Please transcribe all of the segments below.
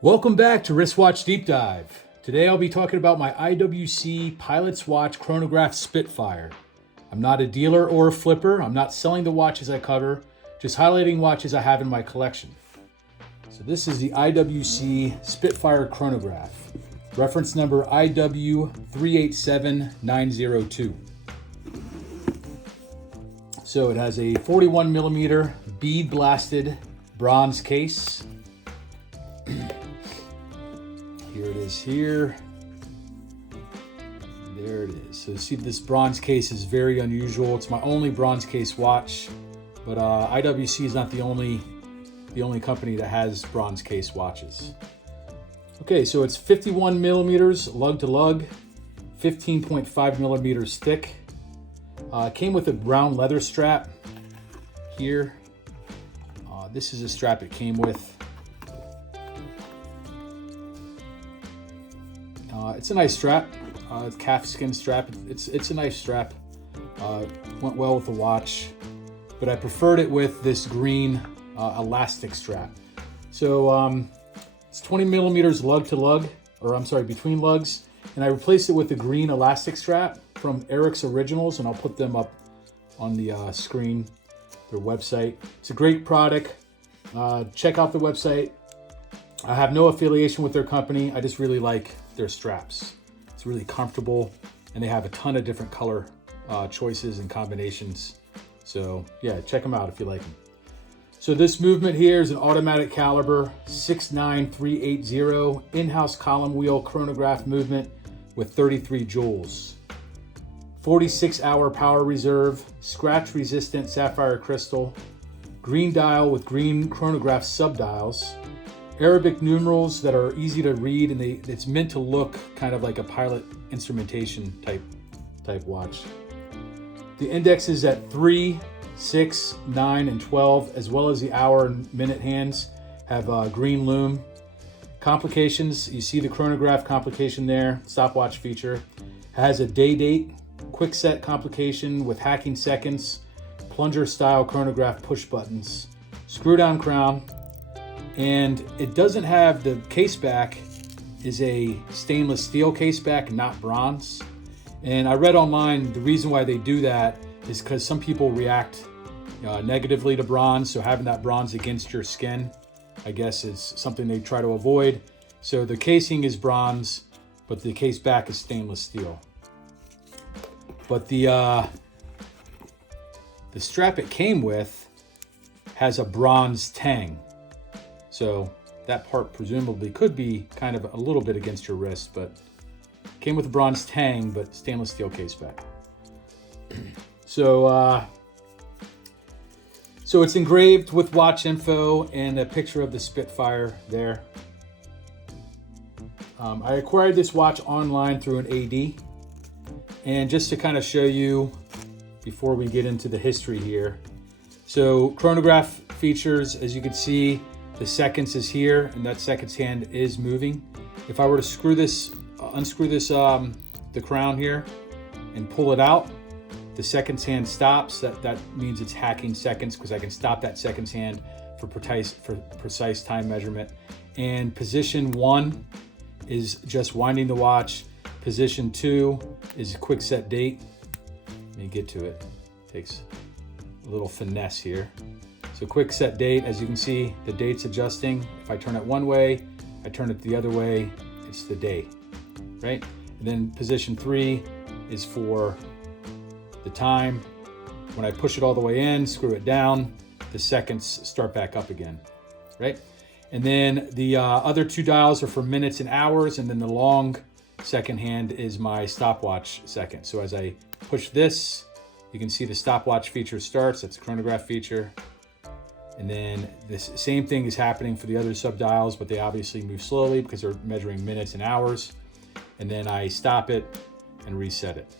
Welcome back to Wristwatch Deep Dive. Today I'll be talking about my IWC Pilot's Watch Chronograph Spitfire. I'm not a dealer or a flipper. I'm not selling the watches I cover, just highlighting watches I have in my collection. So this is the IWC Spitfire Chronograph, reference number IW387902. So it has a 41 millimeter bead blasted bronze case. Here it is here. There it is. So you see this bronze case is very unusual. It's my only bronze case watch, but IWC is not the only company that has bronze case watches. Okay, so it's 51 millimeters lug to lug, 15.5 millimeters thick. Came with a brown leather strap here. This is a strap it came with. It's a nice strap. It's calf skin strap. It's a nice strap. Went well with the watch, but I preferred it with this green elastic strap. So it's 20 millimeters lug to lug, or I'm sorry, between lugs, and I replaced it with the green elastic strap from Erikas Originals, and I'll put them up on the screen, their website. It's a great product. Check out the website. I have no affiliation with their company. I just really like their straps. It's really comfortable, and they have a ton of different color choices and combinations. So yeah, check them out if you like them. So this movement here is an automatic caliber 69380 in-house column wheel chronograph movement with 33 joules. 46-hour power reserve, scratch resistant sapphire crystal, green dial with green chronograph subdials, Arabic numerals that are easy to read, and it's meant to look kind of like a pilot instrumentation type watch. The index is at 3, 6, 9, and 12, as well as the hour and minute hands have green lume. Complications, you see the chronograph complication there, stopwatch feature. Has a day date, quick set complication with hacking seconds, plunger style chronograph push buttons, screw down crown, and it doesn't have the case back is a stainless steel case back, not bronze. And I read online the reason why they do that is because some people react negatively to bronze. So having that bronze against your skin, I guess, is something they try to avoid. So the casing is bronze, but the case back is stainless steel. But the strap it came with has a bronze tang. So that part presumably could be kind of a little bit against your wrist, but came with a bronze tang, but stainless steel case back. So it's engraved with watch info and a picture of the Spitfire there. I acquired this watch online through an AD. And just to kind of show you before we get into the history here. So chronograph features, as you can see, the seconds is here, and that seconds hand is moving. If I were to unscrew this, the crown here, and pull it out, the seconds hand stops. That means it's hacking seconds, because I can stop that seconds hand for precise time measurement. And position 1 is just winding the watch. Position 2 is quick set date. Let me get to it. Takes a little finesse here. So quick set date, as you can see, the date's adjusting. If I turn it one way, I turn it the other way, it's the day, right? And then position 3 is for the time. When I push it all the way in, screw it down, the seconds start back up again, right? And then the other 2 dials are for minutes and hours, and then the long second hand is my stopwatch second. So as I push this, you can see the stopwatch feature starts. That's a chronograph feature. And then this same thing is happening for the other subdials, but they obviously move slowly because they're measuring minutes and hours. And then I stop it and reset it.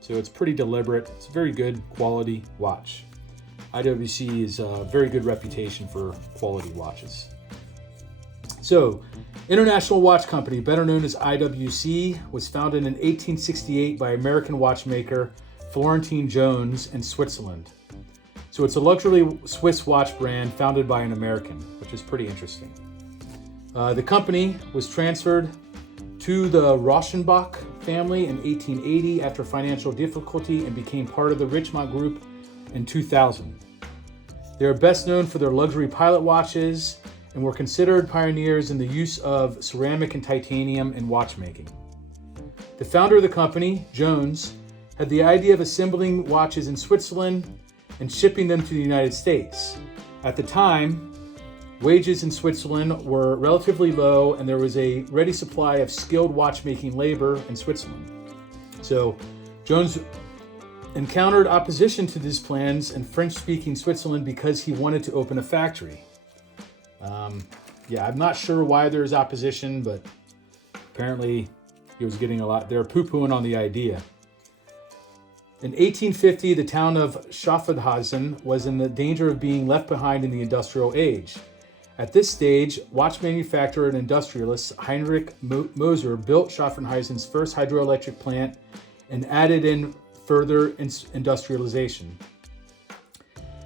So it's pretty deliberate. It's a very good quality watch. IWC is a very good reputation for quality watches. So, International Watch Company, better known as IWC, was founded in 1868 by American watchmaker Florentine Jones in Switzerland. So it's a luxury Swiss watch brand founded by an American, which is pretty interesting. The company was transferred to the Rauschenbach family in 1880 after financial difficulty and became part of the Richemont Group in 2000. They are best known for their luxury pilot watches and were considered pioneers in the use of ceramic and titanium in watchmaking. The founder of the company, Jones, had the idea of assembling watches in Switzerland and shipping them to the United States. At the time, wages in Switzerland were relatively low and there was a ready supply of skilled watchmaking labor in Switzerland. So Jones encountered opposition to these plans in French-speaking Switzerland because he wanted to open a factory. I'm not sure why there's opposition, but apparently he was getting they were poo-pooing on the idea. In 1850, the town of Schaffhausen was in the danger of being left behind in the industrial age. At this stage, watch manufacturer and industrialist Heinrich Moser built Schaffhausen's first hydroelectric plant and added in further industrialization.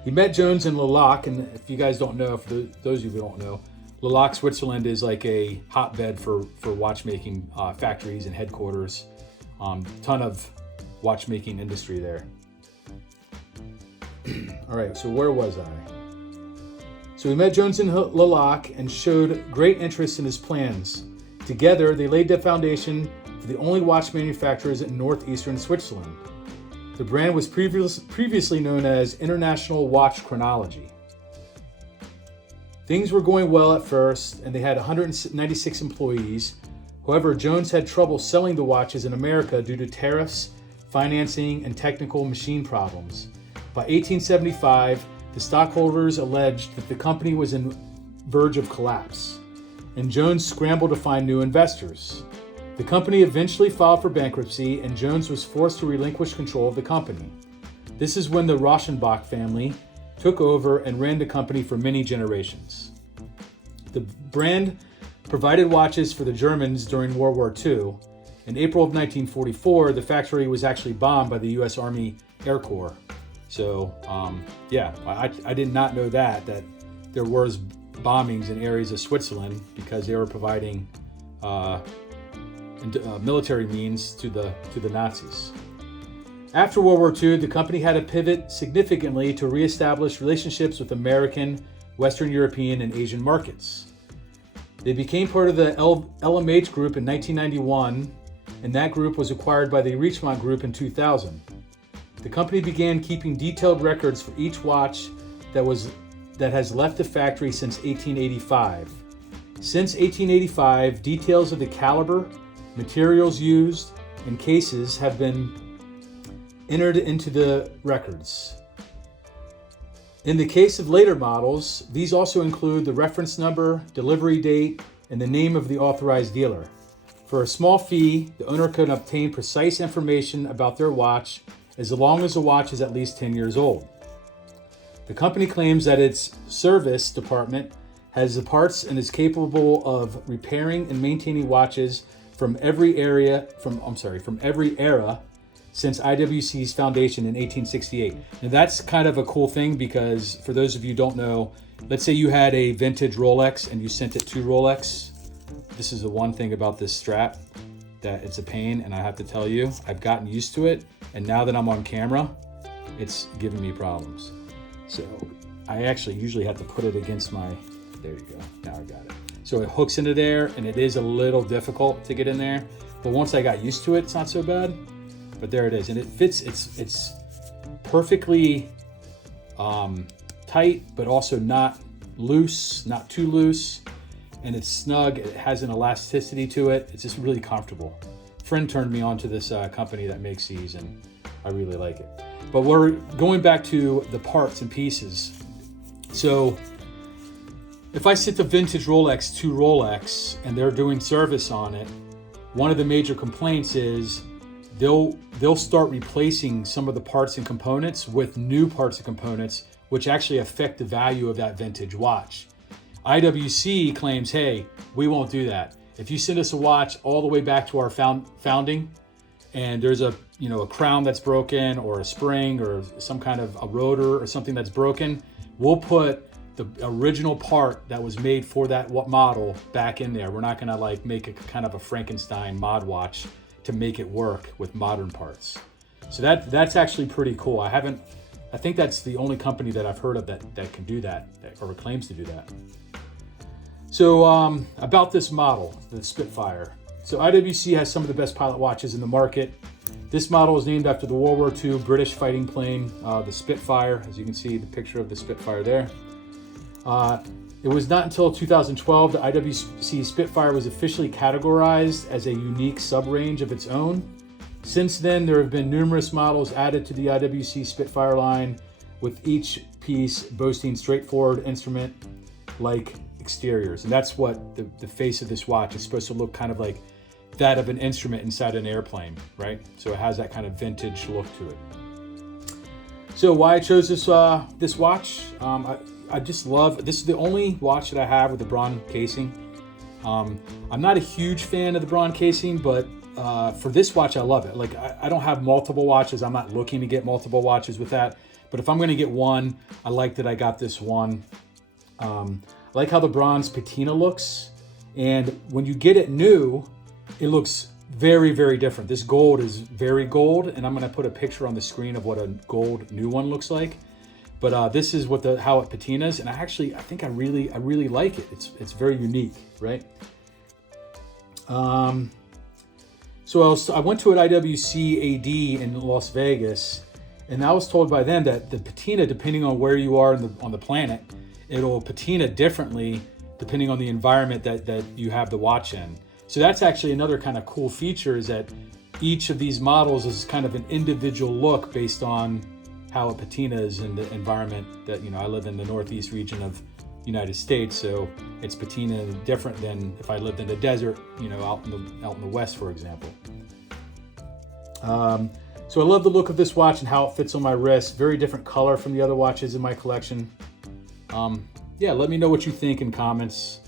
He met Jones in Lalac, and if you guys don't know, for those of you who don't know, Lalac, Switzerland is like a hotbed for watchmaking factories and headquarters. Ton of watchmaking industry there. All right, so where was I? So we met Jones in Lalac and showed great interest in his plans. Together, they laid the foundation for the only watch manufacturers in northeastern Switzerland. The brand was previously known as International Watch Chronology. Things were going well at first, and they had 196 employees. However, Jones had trouble selling the watches in America due to tariffs, financing, and technical machine problems. By 1875, the stockholders alleged that the company was on verge of collapse, and Jones scrambled to find new investors. The company eventually filed for bankruptcy, and Jones was forced to relinquish control of the company. This is when the Rauschenbach family took over and ran the company for many generations. The brand provided watches for the Germans during World War II. In April of 1944, the factory was actually bombed by the U.S. Army Air Corps. So, I did not know that there was bombings in areas of Switzerland because they were providing military means to the Nazis. After World War II, the company had to pivot significantly to reestablish relationships with American, Western European, and Asian markets. They became part of the LMH Group in 1991, and that group was acquired by the Richemont Group in 2000. The company began keeping detailed records for each watch that has left the factory since 1885. Since 1885, details of the caliber, materials used, and cases have been entered into the records. In the case of later models, these also include the reference number, delivery date, and the name of the authorized dealer. For a small fee, the owner could obtain precise information about their watch as long as the watch is at least 10 years old. The company claims that its service department has the parts and is capable of repairing and maintaining watches from every era since IWC's foundation in 1868. And that's kind of a cool thing because for those of you who don't know, let's say you had a vintage Rolex and you sent it to Rolex. This is the one thing about this strap that it's a pain, and I have to tell you, I've gotten used to it, and now that I'm on camera, it's giving me problems. So I actually usually have to put it against there you go, now I got it. So it hooks into there, and it is a little difficult to get in there, but once I got used to it, it's not so bad. But there it is, and it fits. It's perfectly tight, but also not loose, not too loose, and it's snug. It has an elasticity to it. It's just really comfortable. A friend turned me on to this company that makes these, and I really like it. But we're going back to the parts and pieces. So if I sit the vintage Rolex to Rolex and they're doing service on it, one of the major complaints is they'll start replacing some of the parts and components with new parts and components, which actually affect the value of that vintage watch. IWC claims, hey, we won't do that. If you send us a watch all the way back to our founding, and there's a crown that's broken or a spring or some kind of a rotor or something that's broken, we'll put the original part that was made for that model back in there. We're not gonna like make a kind of a Frankenstein mod watch to make it work with modern parts. So that's actually pretty cool. I think that's the only company that I've heard of that can do that, or claims to do that. So about this model, the Spitfire. So IWC has some of the best pilot watches in the market. This model is named after the World War II British fighting plane, the Spitfire. As you can see, the picture of the Spitfire there. It was not until 2012 that IWC Spitfire was officially categorized as a unique sub-range of its own. Since then, there have been numerous models added to the IWC Spitfire line, with each piece boasting straightforward instrument-like exteriors. And that's what the face of this watch is supposed to look kind of like that of an instrument inside an airplane, right? So it has that kind of vintage look to it. So why I chose this watch, I just love, this is the only watch that I have with the bronze casing. I'm not a huge fan of the bronze casing, but for this watch, I love it. Like I don't have multiple watches. I'm not looking to get multiple watches with that. But if I'm gonna get one, I like that I got this one. I like how the bronze patina looks. And when you get it new, it looks very, very different. This gold is very gold, and I'm gonna put a picture on the screen of what a gold new one looks like. But this is what how it patinas, and I think I really like it. It's very unique, right? So I went to an IWC AD in Las Vegas, and I was told by them that the patina, depending on where you are on the planet, it'll patina differently depending on the environment that you have the watch in. So that's actually another kind of cool feature, is that each of these models is kind of an individual look based on how it patinas in the environment that, I live in the Northeast region of United States, so it's patina different than if I lived in the desert, out in the West, for example. So I love the look of this watch and how it fits on my wrist. Very different color from the other watches in my collection. Yeah, let me know what you think in comments,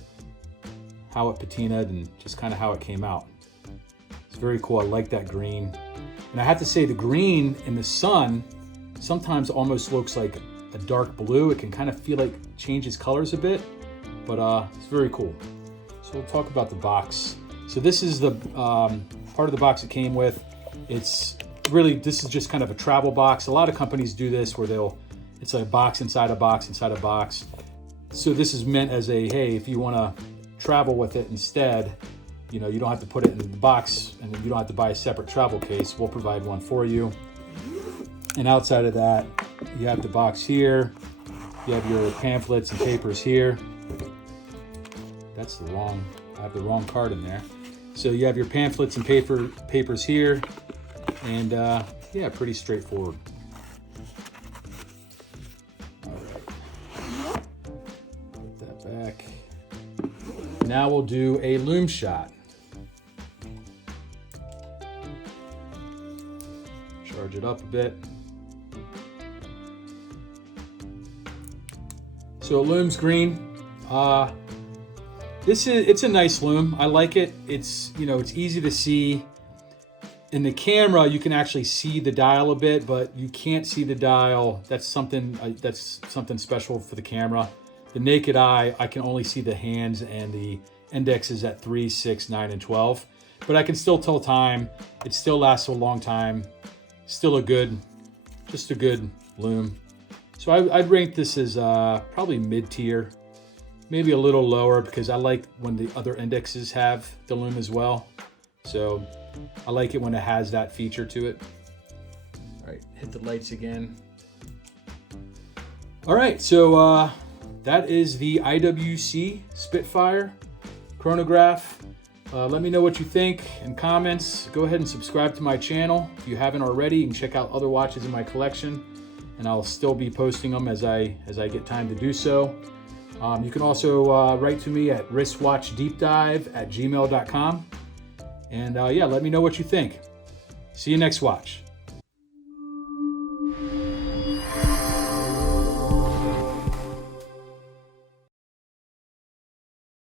how it patinaed and just kind of how it came out. It's very cool. I like that green. And I have to say, the green in the sun sometimes almost looks like a dark blue. It can kind of feel like changes colors a bit, but it's very cool. So we'll talk about the box. So this is the part of the box it came with. This is just kind of a travel box. A lot of companies do this where it's a box inside a box inside a box. So this is meant as hey, if you want to travel with it instead, you don't have to put it in the box, and you don't have to buy a separate travel case. We'll provide one for you. And outside of that, you have the box here. You have your pamphlets and papers here. I have the wrong card in there. So you have your pamphlets and papers here. And yeah, pretty straightforward. All right. Put that back. Now we'll do a loom shot. Charge it up a bit. So it looms green. It's a nice loom. I like it. It's easy to see. In the camera, you can actually see the dial a bit, but you can't see the dial. That's something special for the camera. The naked eye, I can only see the hands and the indexes at 3, 6, 9, and 12. But I can still tell time. It still lasts a long time. Still just a good loom. So I'd rank this as probably mid-tier, maybe a little lower, because I like when the other indexes have the loom as well. So I like it when it has that feature to it. All right, hit the lights again. All right, so that is the IWC Spitfire chronograph. Let me know what you think in comments. Go ahead and subscribe to my channel if you haven't already. You can check out other watches in my collection, and I'll still be posting them as I get time to do so. You can also write to me at wristwatchdeepdive@gmail.com. And yeah, let me know what you think. See you next watch.